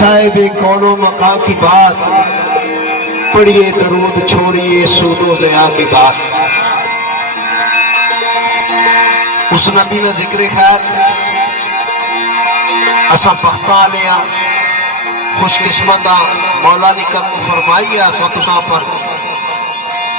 साहिब कौनो मका की बात, पढ़िए दरूद छोड़िए सूदो दया की बात। उस नबी का जिक्र खैर असा बख्ता लिया, खुशकिस्मत मौला ने कम फरमाई है असा तुसा पर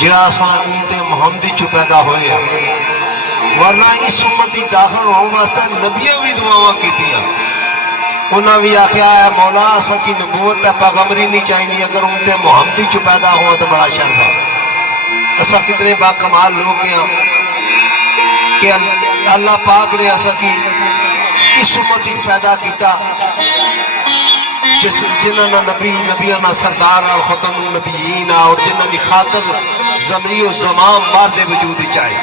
जिहड़ा असा उम्मते मुहम्मदी चो पैदा होए। वरना इस उम्मत की दाखिल होने वास्ते नबियां भी दुआवां कीतियां, उन्हें भी आख्या है मौला असा की नबूवत है पैगंबरी नहीं चाहिए, अगर उम्मते मुहम्मदी चो पैदा हो तो बड़ा शर्फ है। असा कितने बाकमाल लोग हैं कि अल्लाह पाक ने असा की इस उम्मत ही पैदा किया जिस जिन्होंने नबी नबिया ना सरदार और खत्म नबीन और जिन्होंने खातर ज़मीओ ज़माम वाज़े वजूद चाहे।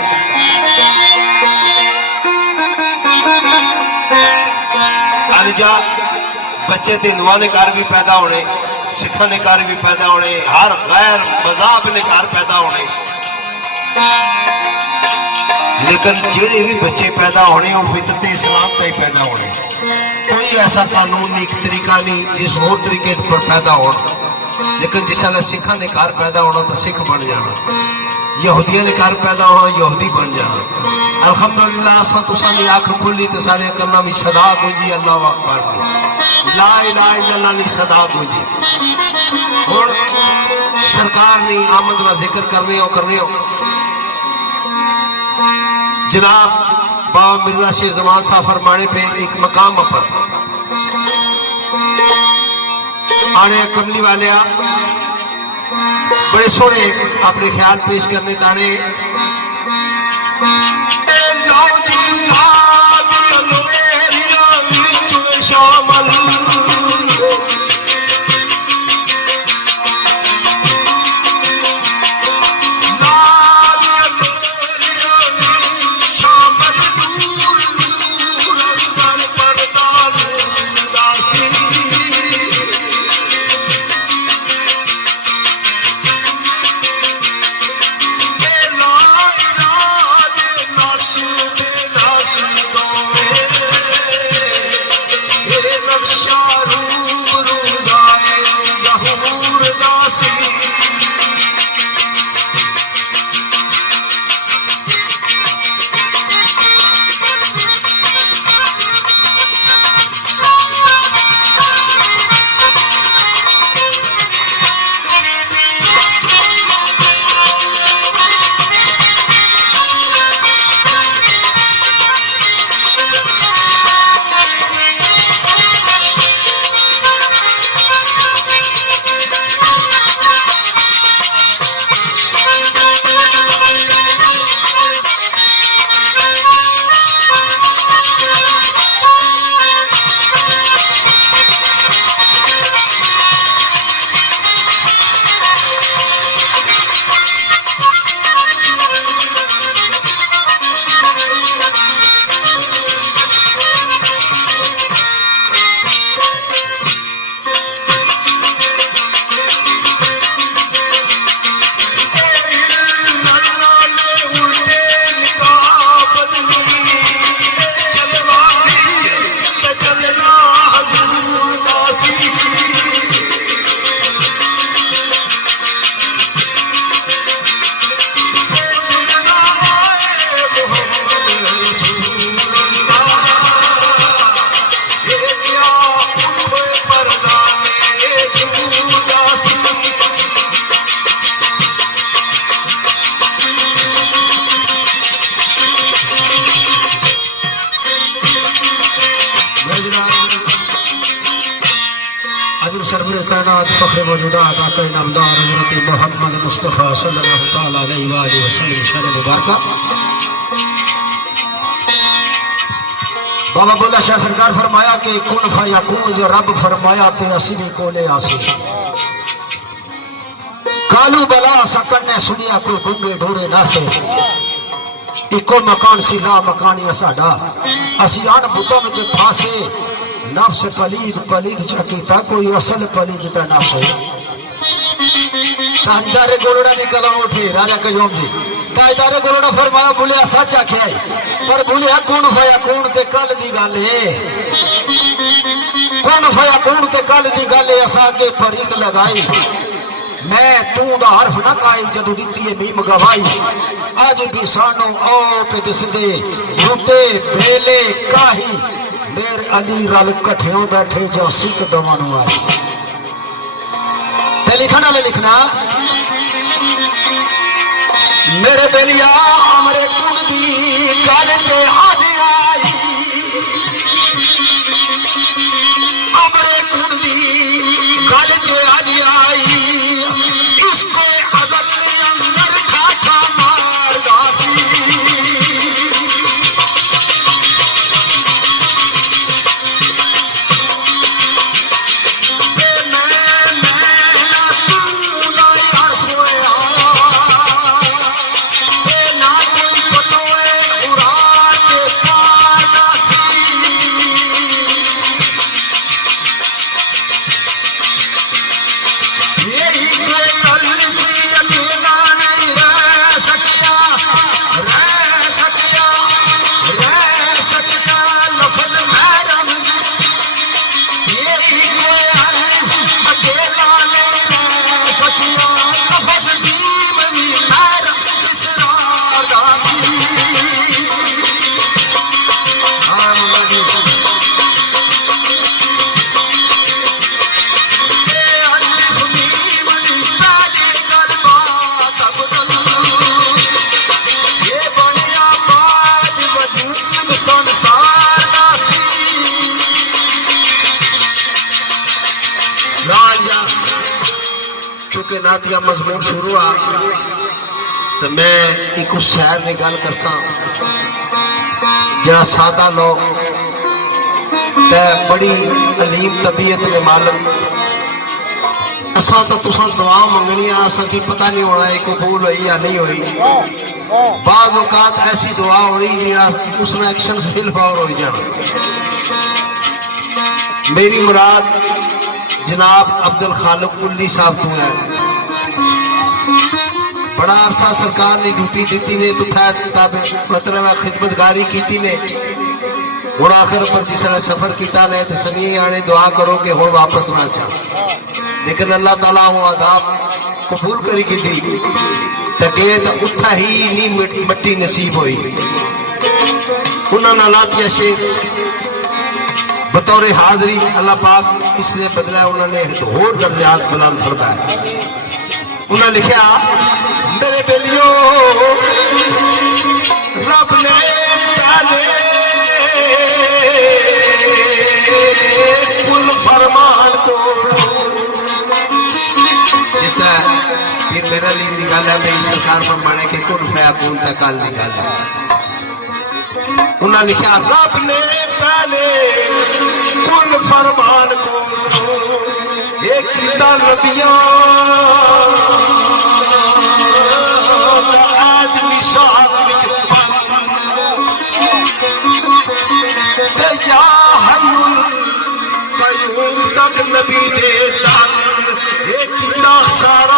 अनजा बच्चे ते हिंदुआ ने घर भी पैदा होने, सिखा ने घर भी पैदा होने, हर गैर मज़हब ने घर पैदा होने, लेकिन जेड़े भी बच्चे पैदा होने वो फितरत इस्लाम का ही पैदा होने। कोई ऐसा कानून नहीं, तरीका नहीं जिस होर तरीके पर पैदा हो। लेकिन जिस तरह सिखा ने घर पैदा होना तो सिख बन जाना, यहूदियों ने घर पैदा होना यहूदी बन जाना। अल्हम्दुलिल्लाह असा तुसा ने अख खुली तो साढ़े कन्ना भी सदा गूंजी अल्लाह अकबर की, ला इलाहा इल्लल्लाह की सदा गूंजी। हुण सरकार ने आमद का जिक्र करने हो जनाब बाबा मिर्जा शेर जमान साहब फरमाने पे एक मकाम पर आने कमली वाले बड़े सोने अपने ख्याल पेश करने ताने फख्र मौजूदात आका नामदार हज़रत मोहम्मद मुस्तफ़ा सल्लल्लाहु तआला अलैहि वसल्लम शर मुबारका। बाबा बुल्ला शाह सरकार फरमाया कि कुन फयकून जो रब फरमाया ते असी भी कोले आसी। कालू बला सकन ने सुनिया को गुंगे ढोरे नासे, इको मकान सिला मकानी साडा, असी आन बुतों में फांसे नफ्स पलीद पलीद चकीता कोई असल पलीद का ना सही। ताजदारे गोलड़ा निकला उठे राजा कयूम जी, ताजदारे गोलड़ा फरमाया बोलिया सच आख्या पर बोलिया कौन फया कौन ते कल दी गल है, कौन फया कानून ते कल दी गल असा के फरीक लगाई मैं तू दा हर्फ ना काई जदू दिती है मीम गवाई अज भी सानू ओ पे दिसदे बूटे बेले काही मेरे अली रल कठियों बैठे जो सिख दवानू आई ते लिखना ले लिखना मेरे बेलिया अमरे कुल दी गल ते आज आई अमरे कुल दी गल ते आज आई इसको अज़ल अंदर ठाठा मार दासी चूंकि नातिया मजमून शुरू हुआ तो मैं एक उस शहर की गल करसा जरा सादा लोग बड़ी अलीम तबीयत ने मालक असा तो तुसा दुआ मंगनी असा की पता नहीं होना है कबूल हुई या नहीं हुई बाज़ औकात ऐसी दुआ हुई जिहड़ा उसमें एक्शन फिल फाउर हो जाना मेरी मुराद जनाब अब्दुल खालिक कुल्ली साहब तू है बड़ा अरसा सरकार ने ड्यूटी दी ने तो था मतलब खिदमतगारी की ने हूँ आखिर पर जिसने सफर किया ने तो सनी आने दुआ करो कि हूँ वापस ना चाह लेकिन अल्लाह ताला वो आदाब कबूल करी की दी गए तो उठा ही नहीं मट्टी नसीब हुई उन्होंने लातिया शेख बतौर हाजरी अल्लाह पाक इसने बदला उन्होंने होर दर्जात बुलंद फरमाया उन्होंने लिखा मेरे बेलियो रब ने कुल फरमान को जिस तरह फिर मेरा लिए निकाला मैं सरकार पर माने के कुल फयाकून का काल निकाला उन्होंने लिखा रब ने पहले कुल फरमान को एक कीता नबियां आदमी साहब विच ते या हयुल कयूम तक नबी दे दर एक कीता सारा